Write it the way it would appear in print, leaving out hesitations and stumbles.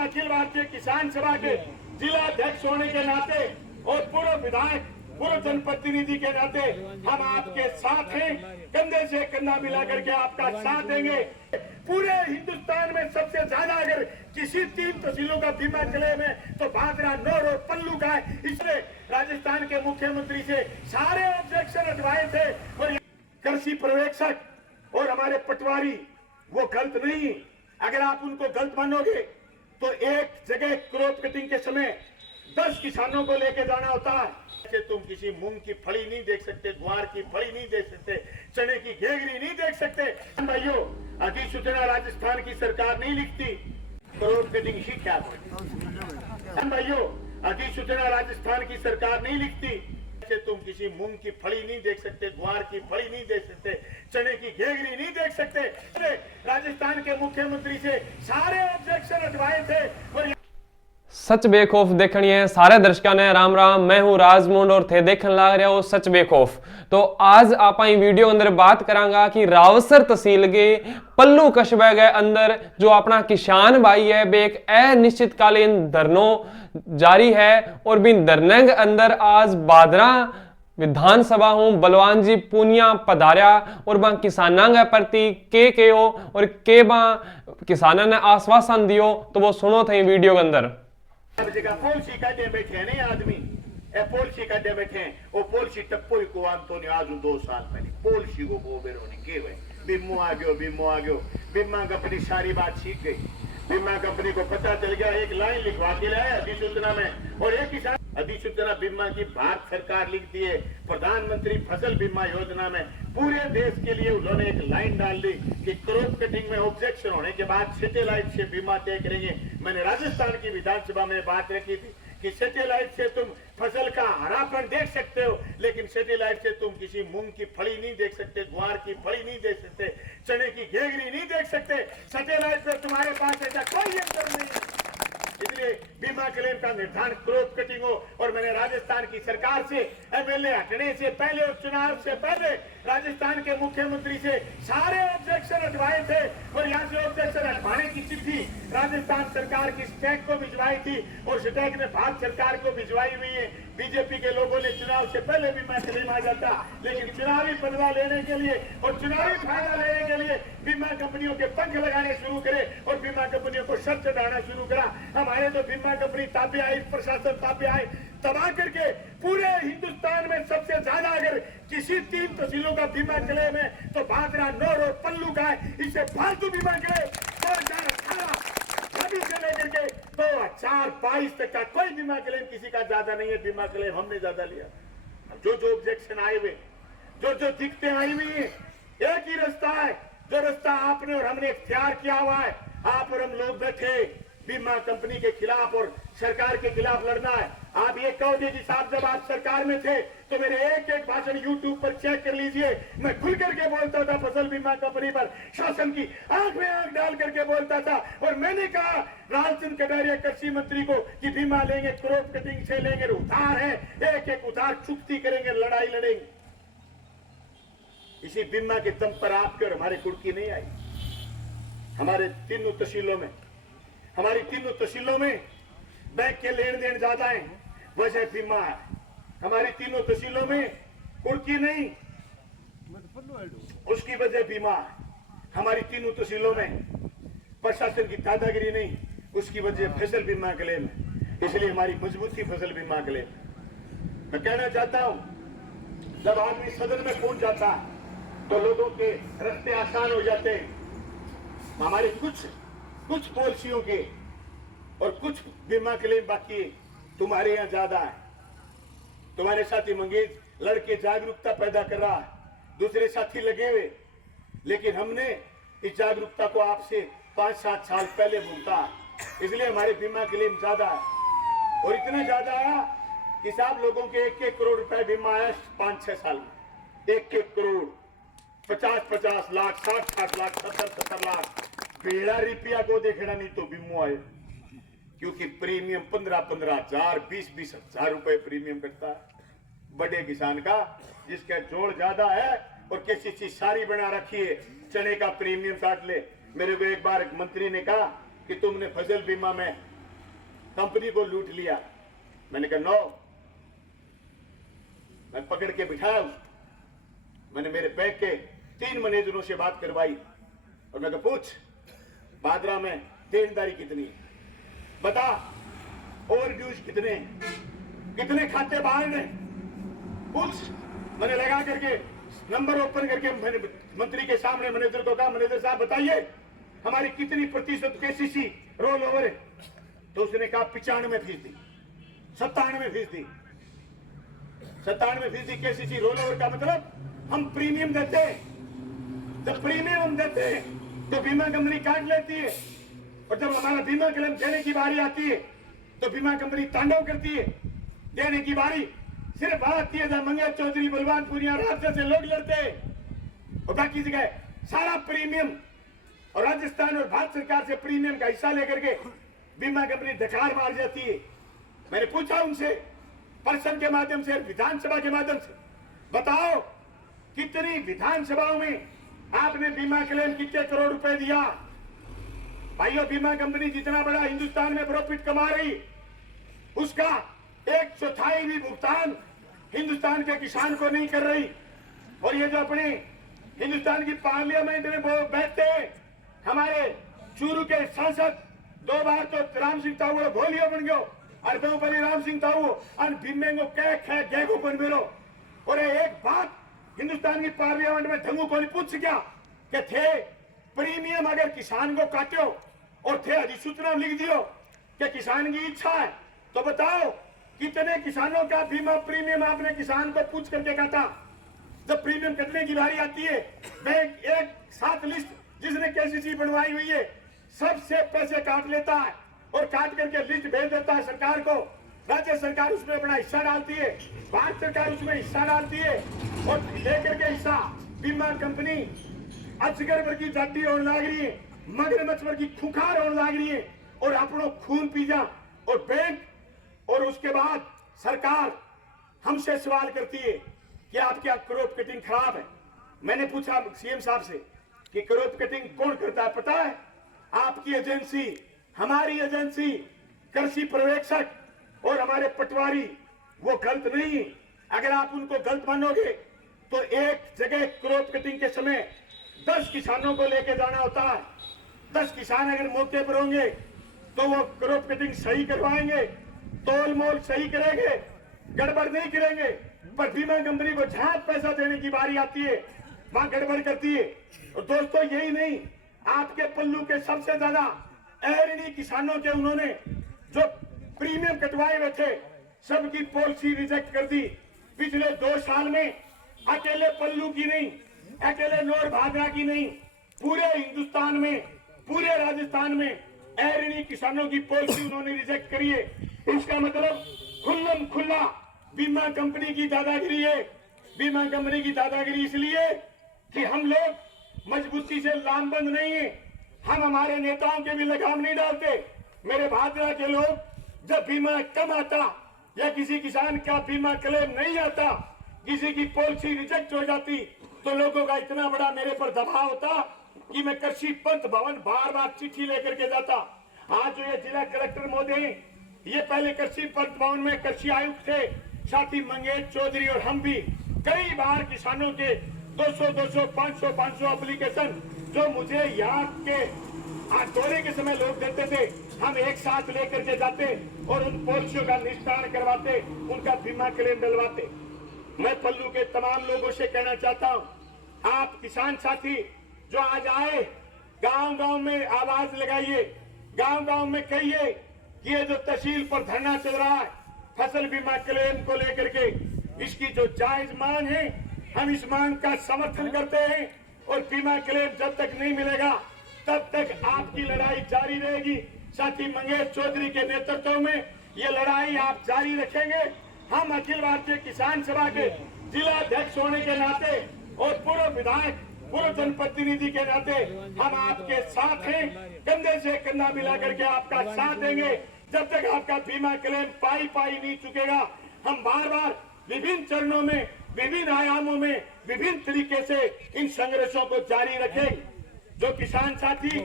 हम अखिल भारतीय किसान सभा के जिला अध्यक्ष होने के नाते और पूर्व विधायक, पूर्व जनप्रतिनिधि के नाते हम आपके साथ हैं, कंधे से कंधा मिला करके आपका साथ देंगे। पूरे हिंदुस्तान में सबसे ज्यादा अगर किसी 3 तहसीलों का बीमा क्लेम है तो भादरा, नौर और पल्लू का है। इसलिए राजस्थान के मुख्यमंत्री से सारे ऑब्जेक्शन हटवाए थे और कृषि पर्यवेक्षक और हमारे पटवारी वो गलत नहीं। अगर आप उनको गलत मानोगे तो एक जगह क्रॉप कटिंग के समय 10 किसानों को लेके जाना होता है। तुम किसी मूंग की फली नहीं देख सकते, ग्वार की फली नहीं देख सकते, चने की घेगरी नहीं देख सकते। भाइयों, अधिसूचना राजस्थान की सरकार नहीं लिखती, क्रॉप कटिंग ही क्या है। भाइयों, अधिसूचना राजस्थान की सरकार नहीं लिखती। तुम किसी मूंग की फली नहीं देख सकते, ग्वार की फली नहीं देख सकते, चने की घेगरी नहीं देख सकते। राजस्थान के मुख्यमंत्री से सारे ऑब्जेक्शन हटवाए थे और सच बेखौफ देखनी है सारे दर्शकों ने। राम राम, मैं हूं राजमुंड और थे देखने लग रहे हो सच बेखौफ। तो आज आप वीडियो अंदर बात करांगा कि रावसर तहसील के पल्लू कस्बे के अंदर जो अपना किसान भाई है वे एक अनिश्चितकालीन धरनों जारी है और बिन धरने के अंदर आज बादरा विधानसभा हूं बलवान जी पूनिया पधारिया और बा किसाना के प्रति के हो और के बा किसाना ने आश्वासन दियो। तो वो सुनो थे वीडियो के अंदर। पॉलिसी काटे बैठे हैं नहीं आदमी, पॉलिसी काटे बैठे हैं। वो पॉलिसी टप्पो को आंतो ने आज 2 साल पहले पॉलिसी को वो बेरोने के भाई बीमो आ गयो। बीमा कंपनी सारी बात सीख गई। बीमा कंपनी को पता चल गया, एक लाइन लिखवा के लाया अधिसूचना में। और एक किसान अधिसूचना बीमा की भारत सरकार लिखती है प्रधानमंत्री फसल बीमा योजना में पूरे देश के लिए उन्होंने एक लाइन डाल दी कि क्रॉप कटिंग में ऑब्जेक्शन होने के बाद सैटेलाइट से बीमा तय करेंगे। मैंने राजस्थान की विधानसभा में बात रखी थी कि सैटेलाइट से तुम फसल का हरापन देख सकते हो, लेकिन सैटेलाइट से तुम किसी मूंग की फली नहीं देख सकते, ग्वार की फली नहीं देख सकते, चने की घेगरी नहीं देख सकते। सैटेलाइट पर तुम्हारे पास ऐसा कोई अंतर नहीं है। इसलिए बीमा क्लेम का निर्धारण क्रॉप कटिंग हो। और मैंने राजस्थान की सरकार से एमएलए हटने से पहले और चुनाव से पहले राजस्थान के मुख्यमंत्री से सारे ऑब्जेक्शन हटवाए थे और यहाँ से ऑब्जेक्शन हटवाने की चिट्ठी राजस्थान सरकार की स्टैक को भिजवाई थी और स्टैक ने भारत सरकार को भिजवाई हुई है। बीजेपी के लोगों ने चुनाव से पहले बीमा क्लेम आ जाता, लेकिन चुनावी बदला लेने के लिए और चुनावी फायदा लेने के लिए बीमा कंपनियों के पंख लगाने शुरू करे और बीमा कंपनियों को शर्त चढ़ाना शुरू करा। हमारे तो बीमा कंपनी ताबे आई, प्रशासन ताबे आए, तबाह करके पूरे हिंदुस्तान में सबसे ज्यादा अगर किसी 3 तहसीलों का बीमा क्लेम है तो भादरा, नौर और पल्लू का है। इससे फालतू बीमा क्लेम 2018 से लेकर के 2022 तक का कोई बीमा क्लेम किसी का ज्यादा नहीं है। बीमा क्लेम हमने ज्यादा लिया। जो ऑब्जेक्शन आए हुए, जो दिक्कतें आई हुई है, एक ही रास्ता है, जो रास्ता आपने और हमने इख्तियार किया हुआ है। आप और हम लोग बैठे बीमा कंपनी के खिलाफ और सरकार के खिलाफ लड़ना है। आप ये कहोगे कि साहब जब आप सरकार में थे तो मेरे एक भाषण यूट्यूब पर चेक कर लीजिए, मैं खुल करके बोलता था फसल बीमा कंपनी पर, शासन की आंख में आंख डाल करके बोलता था। और मैंने कहा लालचंद कटारिया कृषि मंत्री को कि बीमा लेंगे, क्रॉप कटिंग से लेंगे, उधार है, एक उधार चुकती करेंगे, लड़ाई लड़ेंगे। इसी बीमा के दम पर आपके और हमारे कुर्की नहीं आई। हमारी तीनों तहसीलों में बैंक के लेन देन ज्यादा है, वजह बीमा है। हमारी तीनों तहसीलों में कुर्की नहीं, उसकी वजह बीमा है। हमारी तीनों तहसीलों में प्रशासन की दादागिरी नहीं, उसकी वजह फसल बीमा क्लेम है। इसलिए हमारी मजबूती फसल बीमा क्लेम। मैं कहना चाहता हूं, जब आदमी सदन में पहुंच जाता है तो लोगों के रास्ते आसान हो जाते हैं। हमारे कुछ पॉलिसियों के और कुछ बीमा क्लेम बाकी तुम्हारे यहां ज्यादा है। तुम्हारे साथी मंगेश लड़के जागरूकता पैदा कर रहा है, दूसरे साथी लगे हुए, लेकिन हमने इस जागरूकता को आपसे 5-7 साल पहले भूलता है। इसलिए हमारे बीमा क्लेम ज्यादा है और इतना ज्यादा है कि साहब लोगों के 1-1 करोड़ रुपए बीमा आया 5-6 साल में। 1-1 करोड़, 50-50 लाख, 60-60 लाख, 70-70 लाख बेड़ा रुपया को देखना नहीं तो बीमो आए, क्योंकि प्रीमियम 15-15 हजार, 20-20 हजार रुपए प्रीमियम कटता है बड़े किसान का, जिसका जोड़ ज्यादा है और किसी चीज सारी बना रखी है, चने का प्रीमियम काट ले। मेरे को एक बार एक मंत्री ने कहा कि तुमने फसल बीमा में कंपनी को लूट लिया। मैंने कहा नो, मैं पकड़ के बिठाया उसको। मैंने मेरे बैंक के 3 मैनेजरों से बात करवाई और मैं कहा पूछ बादरा में देनदारी कितनी है, बता ओवर ड्यूज कितने, कितने खाते बाहर ने, पूछ। मैंने लगा करके नंबर ओपन करके मैंने मंत्री के सामने मैनेजर को कहा, मैनेजर साहब बताइए हमारी कितनी प्रतिशत केसीसी रोल ओवर है। तो उसने कहा 95%, 97%। 97% केसीसी रोल ओवर का मतलब हम प्रीमियम देते हैं। जब प्रीमियम हम देते हैं तो बीमा कंपनी काट लेती है, और जब हमारा बीमा क्लेम देने की बारी आती है तो बीमा कंपनी तांडव करती है। देने की बारी सिर्फ आती है जब मंगेश चौधरी, बलवानपुरिया, राजस्थान से लोग लड़ते हैं, और बाकी जगह सारा प्रीमियम और राजस्थान और भारत सरकार से प्रीमियम का हिस्सा लेकर के बीमा कंपनी धकार मार जाती है। मैंने पूछा उनसे पर्सन के माध्यम से, विधानसभा के माध्यम से, बताओ कितनी विधानसभाओं में आपने बीमा क्लेम कितने करोड़ रुपए दिया। भाइयों, बीमा कंपनी जितना बड़ा हिंदुस्तान में प्रॉफिट कमा रही, उसका 1/4 भी भुगतान हिंदुस्तान के किसान को नहीं कर रही। और ये जो अपने हिंदुस्तान की पार्लियामेंट में बैठते हैं हमारे चूरू के सांसद, 2 बार तो राम सिंह ताऊ भोलियो बन गयो, और दोपरी राम सिंह ताऊ और भीमेंगो कह गेगो बन मेरो। और एक बात हिंदुस्तान की पार्लियामेंट में धंगू को नहीं पूछ गया कि थे प्रीमियम अगर किसान को काटो और थे अधिसूचना लिख दियो कि किसान की इच्छा है, तो बताओ कितने किसानों का बीमा प्रीमियम आपने किसान को पूछ करके काटा। जब प्रीमियम कटने की बारी आती है, बैंक एक साथ लिस्ट जिसने केसीसी बनवाई हुई है सबसे पैसे काट लेता है, और काट करके लिस्ट भेज देता है सरकार को। राज्य सरकार उसमें अपना हिस्सा डालती है, भारत सरकार उसमें हिस्सा डालती है, और लेकर के हिस्सा बीमा कंपनी अजगर भर की जाती होने लग रही है, मगरमच्छ भर की खुखार होने लग रही है, और अपनों खून पी जा। और बैंक और उसके बाद सरकार हमसे सवाल करती है कि आपकी क्रॉप कटिंग खराब है। मैंने पूछा सीएम साहब से कि क्रॉप कटिंग कौन करता है, पता है? आपकी एजेंसी, हमारी एजेंसी, कृषि पर्यवेक्षक और हमारे पटवारी, वो गलत नहीं। अगर आप उनको गलत मानोगे तो एक जगह क्रॉप कटिंग के समय 10 किसानों को लेके जाना होता है। 10 किसान अगर मौके पर होंगे तो वो क्रॉप कटिंग सही करवाएंगे, तोल मोल सही करेंगे, गड़बड़ नहीं करेंगे। पर बीमा कंपनी को जहां पैसा देने की बारी आती है वहां गड़बड़ करती है। और दोस्तों यही नहीं, आपके पल्लू के सबसे ज्यादा अहरणी किसानों के उन्होंने जो प्रीमियम कटवाए हुए थे सबकी पॉलिसी रिजेक्ट कर दी। पिछले 2 साल में अकेले पल्लू की नहीं, अकेले नोर भादरा की नहीं, पूरे हिंदुस्तान में, पूरे राजस्थान में अहरणी किसानों की पॉलिसी उन्होंने रिजेक्ट करी है। इसका मतलब खुल्लम खुल्ला बीमा कंपनी की दादागिरी है। बीमा कंपनी की दादागिरी इसलिए कि हम लोग मजबूती से लामबंद नहीं है, हम हमारे नेताओं के भी लगाम नहीं डालते। मेरे भादरा के लोग जब बीमा कम आता या किसी किसान का बीमा क्लेम नहीं आता, किसी की पॉलिसी रिजेक्ट हो जाती, तो लोगों का इतना बड़ा मेरे पर दबाव होता कि मैं कृषि पंत भवन बार बार चिट्ठी लेकर के जाता। आज जो ये जिला कलेक्टर महोदय, ये पहले कृषि पंत भवन में कृषि आयुक्त थे, साथी मंगेश चौधरी और हम भी कई बार किसानों के 200, 500 एप्लीकेशन जो मुझे यहाँ के दौरे के समय लोग देते थे, हम एक साथ लेकर के जाते और उन पॉलिसियों का निस्तारण करवाते, उनका बीमा क्लेम डलवाते। मैं पल्लू के तमाम लोगों से कहना चाहता हूँ, आप किसान साथी जो आज आए, गांव गांव में आवाज लगाइए, गांव गांव में कहिए कि ये जो तहसील पर धरना चल रहा है फसल बीमा क्लेम को लेकर के, इसकी जो जायज मांग है, हम इस मांग का समर्थन करते हैं। और बीमा क्लेम जब तक नहीं मिलेगा तब तक आपकी लड़ाई जारी रहेगी। साथी मंगेश चौधरी के नेतृत्व में ये लड़ाई आप जारी रखेंगे। हम अखिल भारतीय किसान सभा के जिला अध्यक्ष होने के नाते और पूर्व विधायक, पूर्व जनप्रतिनिधि के नाते हम आपके साथ हैं, कंधे से कंधा मिला करके आपका साथ देंगे। जब तक आपका बीमा क्लेम पाई नहीं चुकेगा, हम बार बार विभिन्न चरणों में, विभिन्न आयामों में, विभिन्न तरीके से इन संघर्षों को जारी रखेंगे। जो किसान साथी